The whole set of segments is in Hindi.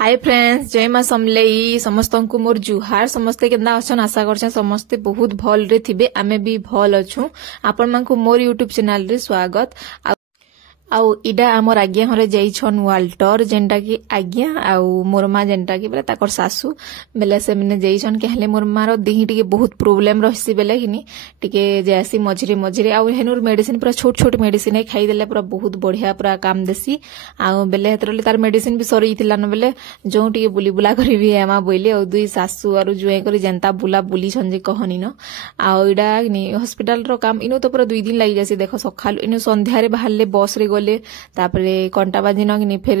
हाय फ्रेंड्स, जय मां समलेई समस्त को मोर जुहार। समस्ते केंदा अछन आशा करछन समस्ते बहुत भल रे थिबे। आमे भी भल अछु। आपण मानकु मोर यूट्यूब चैनल रे स्वागत। आउ इडा आमर आज्ञा हरे जाइछन वाल्टर जेंटा की आज्ञा आउ मोर मां जेंटा की बेले ताकर सासू बेले से मने जाइछन कहले मोर मार देही टिके बहुत प्रॉब्लम रहसी बेले किनी टिके जासी मझिरे मझिरे आउ हेनुर मेडिसिन पूरा छोट छोट मेडिसिन है खाई देले पूरा बहुत बढ़िया पूरा काम देसी आउ बेले हेतरले तार मेडिसिन भी सरी थिला न बेले जो टिके बुली बुला करबी एमा बोइले आउ दुई सासू आरु जुए करी जेंता बुला बुली छन जे कहनी न आउ इडा नि हॉस्पिटल रो काम इनो तो पूरा 2 दिन लागि जासी। देखो सखाल इनो संध्या रे बाहरले बस रे तापरे कंटा बाजी न फिर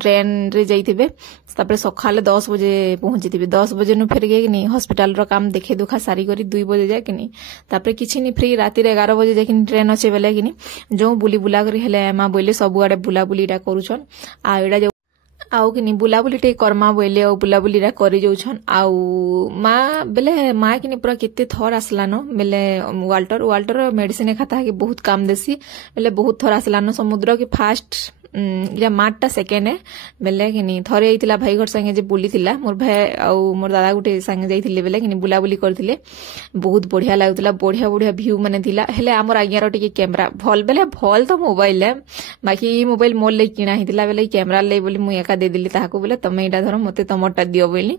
ट्रेन रे जाइथिबे तापरे सखाले 10 बजे पहुंचीथिबे 10 बजे नु फिर गे हॉस्पिटल रो काम देखे दुखा सारी करी 2 बजे जाके नि तापरे किछि नि फ्री राती रे 11 बजे जाके ट्रेन अछि बेले कि जो बुली बुला करी हेले एमा बोइले सब आडे बुला बुलीटा करूछन आ एडा आउ कि बुलाबुली टे कर्मा बोले आ बुलाबुली करी जाउछन आउ माँ बेले माँ कि पूरा केते थर आसलान बेले वाल्टर मेडिसिन खाता है बहुत काम देसी बेले बहुत थर आसलान समुद्र की फास्ट इरा मार्टा सेकेंड है बेले कि थरे आइतिला भाई घर संगे जे बुली थिला मोर भाई आउ मोर दादा गुटे संगे जाइथिले बेले कि बुलाबुली करथिले बहुत बढ़िया लागुतला बढ़िया बढ़िया व्यू माने थिला हेले हमर आज्ञार टिके कैमरा भल बेले भल तो मोबाइल है बाकी ई मोबाइल मोर ले किना हितिला बेले कैमरा ले बोली मु एका दे दिली ताहाको बेले तमे एटा धर मते तमरटा दियो बोली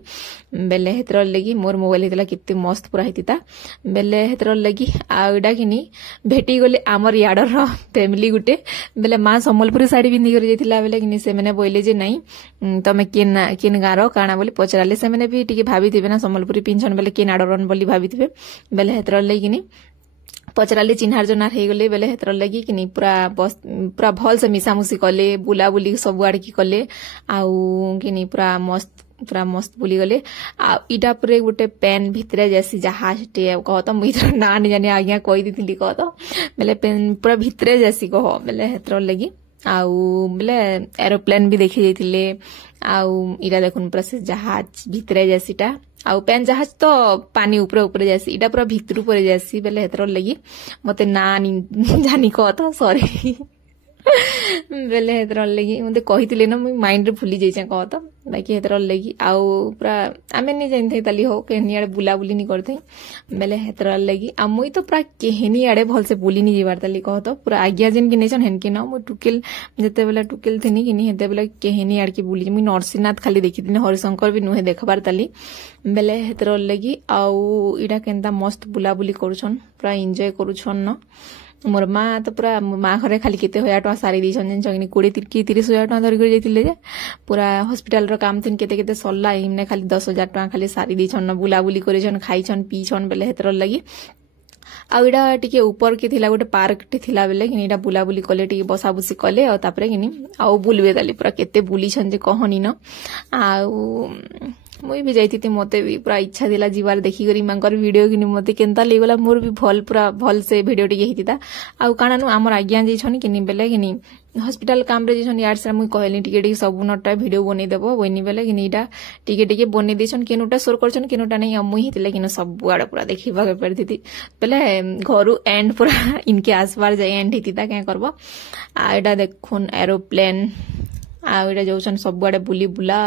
बेले हेतर लगी मोर मोबाइल हितिला कित्ते मस्त पूरा हितिता बेले हेतर लगी आ एडा किनी भेटी गले हमर याडर फैमिली गुटे बेले मां संबलपुरी साड़ी जाइथिला बेले कि से मैंने बोले जे नहीं तमे केन गारो काना बोली पचराले से मैंने भी टिके भाबिथिबे ना संबलपुरी पिंछन बेले केन आडरन बोली भाबिथिबे बेले हेतर लगी पचराले चिन्हार जनार हे गले बेले हेतर लगी कि पूरा भल से मिसामुसी कले बुलाबुली सब आड़ की कले आउ कि पूरा मस्त बुली गले आ इटा पूरे गोटे पेन भितरे जैसी जहाज टे कह तो मुझे ना नहीं जाने आज्ञा कही दी कह तो बेले पेन पूरा भितरे जैसी कह बेले हेतर लगी आउ बेले एरोप्लेन भी देखी जाइथिले आउ इरा देखुन पूरा से जहाज भितरे जैसीटा आउ पेन जहाज तो पानी ऊपर ऊपर जैसी इटा पूरा भितर ऊपर जैसी बेले हेतर लगी मते ना जानी कह तो सॉरी बेले हेतर लगी मते कहिथिले न माइंड रे भूली जाइछे कह तो बाकी हेतर लगी आउ पूरा आमे नहीं जानते ताली हो केहनी आड़े बुला बुली नहीं करते बेले हेतर लगी आ मुई तो पूरा केहनी आड़े भल से बुली नहीं जीवार ताली कह तो पूरा आज्ञा जिन कि नेछन हेन कि न मु टुकेल जते बेले टुकेल थिनी कि नहीं हेते बेले केहनी आड़ की बुली मुई नरसिंहनाथ खाली देखिथिनी हरिशंकर भी नुहे देखबार ताली बेले हेतर लगी आउ इडा केनता मस्त बुला बुली करूछन पूरा एन्जॉय करूछन न मोर माँ तो पूरा माँ घरे खाली केते 1000 टका सारी दीछन जन 20-30,000 टका धरिक जाइथिले जे पूरा हॉस्पिटल रो काम थिन केते केते सरला इमने खाली 10,000 टका खाली सारी दीछन बुलाबुली करेछन खाइछन पीछन बेले हेतर लगी आ इडा टिके ऊपर के थिला गोटे पार्क टे थिला बेले कि इडा बुलाबुली कले टिके बसाबुसी कले आ तापरे कि आउ बुलबे ताली पूरा केते बुलीछन जे कहनी न आउ मुई भी जाइती मते भी पूरा इच्छा दिला जीवार देखी करी मांकर वीडियो कि मते केनता लेगला मोर भी भल पूरा भल से वीडियो टिके हितिता आउ काना नु हमर आज्ञा जेछन कि बेले कि हॉस्पिटल काम रे जेछन यार से मुई कहली टिके टिके सब नटा वीडियो बनै देबो बनी बेले कि इटा टिके टिके बनै देछन केनुटा शोर करछन केनुटा नहीं मुई हितिले कि सब आड़ पूरा देखिबा के परथिति बेले घरु एंड पूरा इनके आसपार जाय एंड हितिता के करबो आ एटा देखुन एरोप्लेन आ एटा जोछन सब आड़े बुली बुला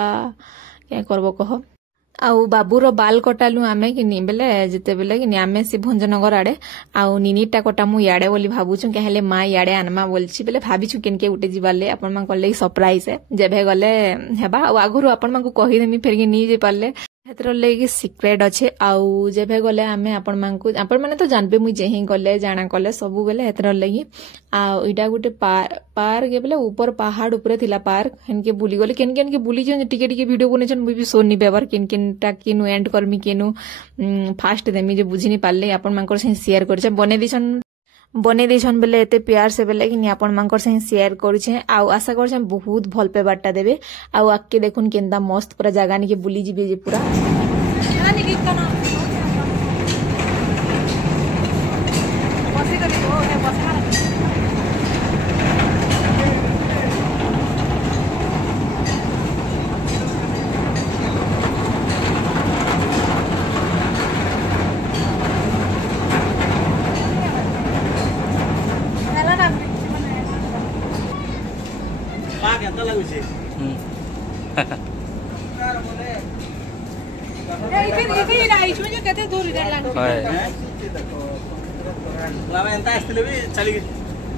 क्या करबो कह आउ बाबूर बाल कटालु आमे कि बेले जिते बेले कि आमे से भंजनगर आड़े आउ निनीटा कटा मु याडे बोली भाबुछु कहले माँ याडे आनमा बोलछि बेले भाबिछु केनके उठे जिबाले आपण मान कले सरप्राइज है जेबे गले हेबा आ आगुरु आपण मान को कहि देमी फेर कि नी जे पाले हेतर लेगी सिक्रेट अच्छे आउ जेबे गले आमे आपण माने तो जानबे मुई जेही गले जाना कले सबु बेले हेतर लगी आ इडा गुटे पार्क बेले ऊपर पहाड़ ऊपर थिला पार्क हेनके बुली गले केन के बुली जन टिके टिके वीडियो बनेछन मुई भी सोनी बेवर केन टा केनु एंड करमी केनु फास्ट देमी जे बुझिनी पाले आपण मानकर से शेयर करछे बने देछन बेले एते प्यार से बेले कि आपण मानकर से शेयर करछे आउ आशा करछे बहुत भल पे बाटा देबे आउ आके देखुन केनदा मस्त पूरा जगह निके बुली जिबे जे पूरा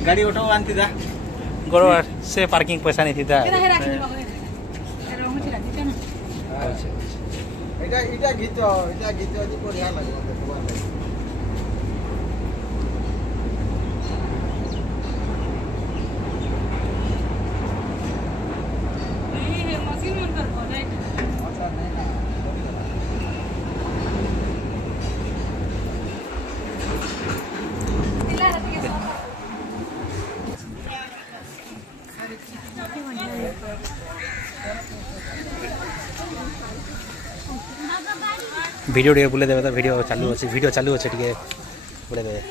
गाड़ी ऑटो आनती था गोड़ से पार्किंग पैसा नहीं थी था इटा गीत जी बढ़िया लगो वीडियो टे बुले देवे तो वीडियो चालू अच्छे टे बुले देवे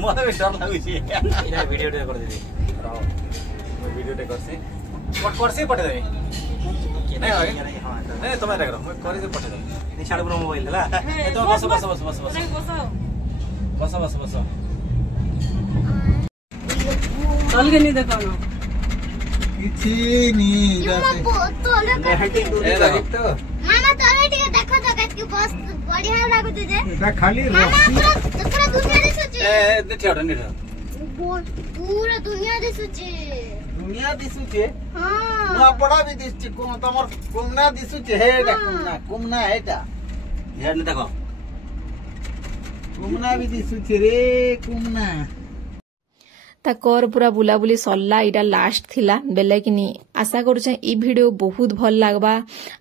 मत भी डर लागुची इना वीडियो टे कर देबी मैं वीडियो टे करसी करसी पठे देबी नहीं होय नहीं तुम देख रहो मैं करी से पठे देबी निशाड़ ब्रो मोबाइल ला ए तो बस चल के नहीं देखो ना किछि नी जाते ए देखो तो मामा तोरे टिके देखो तो कत बस बढ़िया लागु तुझे ना खाली मामा पूरा दुनिया दिसुची ए देखियो नहीं पूरा दुनिया दिसुची हां ना पड़ा भी दिसची को तमर कुमना दिसुची हेडा कुमना हेटा यार ने देखो कुमना भी दिसुची रे कुमना ताकर पूरा बुलाबुली सरला इटा लास्ट थिला बेले कि आशा करुचे ई वीडियो बहुत भल लागबा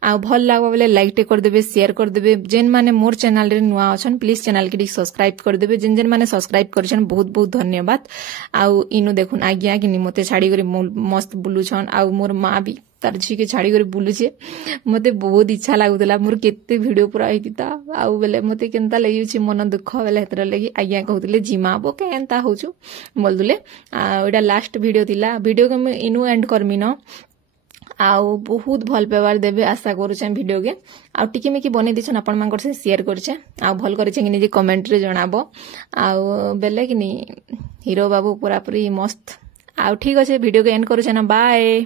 आ भल लागबा बेले लाइक टे कर देबे शेयर कर देबे जेन माने मोर चैनल रे नुआ अछन प्लीज चैनल के सब्सक्राइब कर देबे जेन जेन माने सब्सक्राइब करछन बहुत बहुत धन्यवाद आउ इनु देखुन आज्ञा कि मते छाड़ी करी मस्त बुलुछन आउ मोर मां भी तार झी के छाड़ी करी बुलुछे मते बहुत इच्छा लागुतला मोर केते वीडियो पूरा आइतिता आउ बेले मते केनता लगिछि मन दुख बेले हेतर लगी आज्ञा कहउतले जिमाबो केनता होछु बोलदुले एटा लास्ट वीडियो थिला वीडियो के इनु एंड करमी न आउ बहुत भल व्यवहार देबे आशा करूछे वीडियो के आउ टिके में कि बने दिछन आपण मानकर से शेयर करछे आउ भल करछे कि निजे कमेंट रे जणाबो आउ बेले कि हीरो बाबू पूरा पूरी मस्त आउ ठीक अछि वीडियो के एंड करूछे ना बाय।